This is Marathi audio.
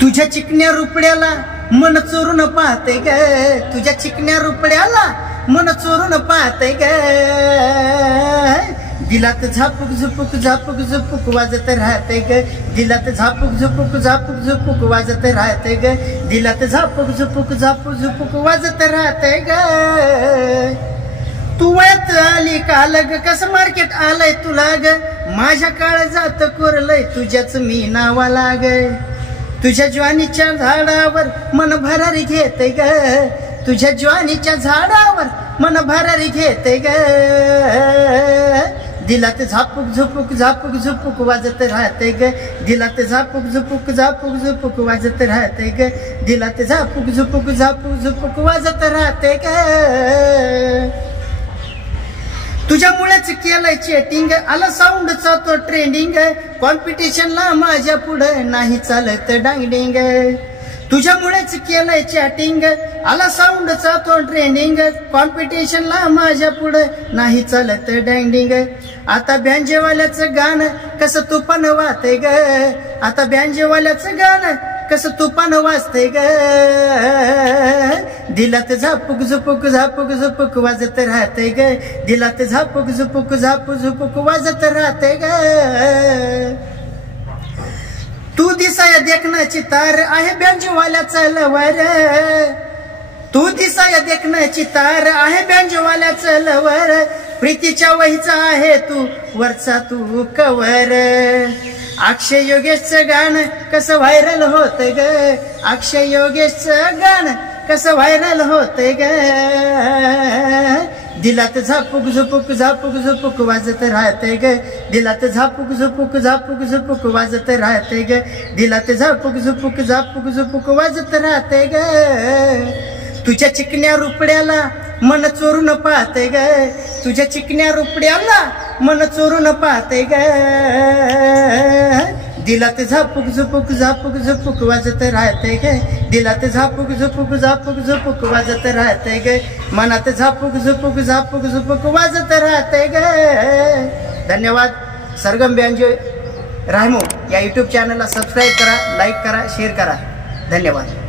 तुझ्या चिकन्या रुपड्याला मन चोरून पाहते ग, तुझ्या चिकन्या रुपड्याला मन चोरून पाहते ग, दिलात झापूक झुपूक झापूक झुपूक वाजत राहते ग, दिलात झापूक झुपूक झापूक झुपूक वाजत राहते ग, दिलात झापूक झुपूक झापूक झुपूक वाजत राहते ग। तू वयात आली काल ग, कसं मार्केट आलंय तुला ग, माझ्या काळजात कोरलंय तुझ्याच मी नावाला ग, तुझ्या ज्वानीच्या झाडावर मन भरारी घेते ग, तुझ्या ज्वानीच्या झाडावर मन भरारी घेते ग, दिलात झापूक झुपूक झापूक झुपूक वाजत राहते ग, दिलात झापूक झुपूक झापूक झुपूक वाजत राहते ग, दिलात झापूक झुपूक झापूक झुपूक वाजत राहते ग। तुझ्यामुळेच केलंय चेटिंग, आला साऊंडचा तो ट्रेंडिंग, कॉम्पिटिशनला माझ्या पुढे नाही चालत डांगडिंग, तुझ्यामुळेच केलंय चॅटिंग, आला साऊंडचा तो ट्रेंडिंग, कॉम्पिटिशनला माझ्या पुढे नाही चालत डांगडिंग। आता बँजेवाल्याचं गाणं कसं तुपान वाजते ग, आता बँजेवाल्याचं गाणं कसं तुपान वाजते ग, दिलात झापूक झुपूक झापूक झुपूक वाजत राहते ग, दिलात झापूक झुपूक झापूक झुपूक वाजत राहते ग। तू दिसाया देखण्याची तार आहे बँजवाल्याचा लवर, तू दिसाया देखण्याची तार आहे बँजवाल्याचा लवर, प्रीतीच्या वहीचा आहे तू वरचा तू कवर, अक्षय योगेशचं गाणं कसं व्हायरल होतंय ग, अक्षय योगेशचं गाणं कसं व्हायरल होतंय ग, दिलात झापूक झुपूक झापूक झुपूक वाजत राहते ग, दिलात झापूक झुपूक झापूक झुपूक वाजत राहते ग, दिलात झापूक झुपूक झापूक झुपूक वाजत राहते ग। तुझ्या चिकन्या रुपड्याला मन चोरून पाहते ग, तुझ्या चिकन्या रुपड्याला मन चोरून पाहते ग, दिलात झापूक झुपूक झापूक झुपूक वाजत राहते ग, दिलात झापूक झुपूक झापूक झुपूक वाजत राहते ग, मनात झापूक झुपूक झापूक झुपूक वाजत राहते ग। धन्यवाद। सरगम बँजो रायमो या यूट्यूब चॅनलला सबस्क्राईब करा, लाईक करा, शेअर करा। धन्यवाद।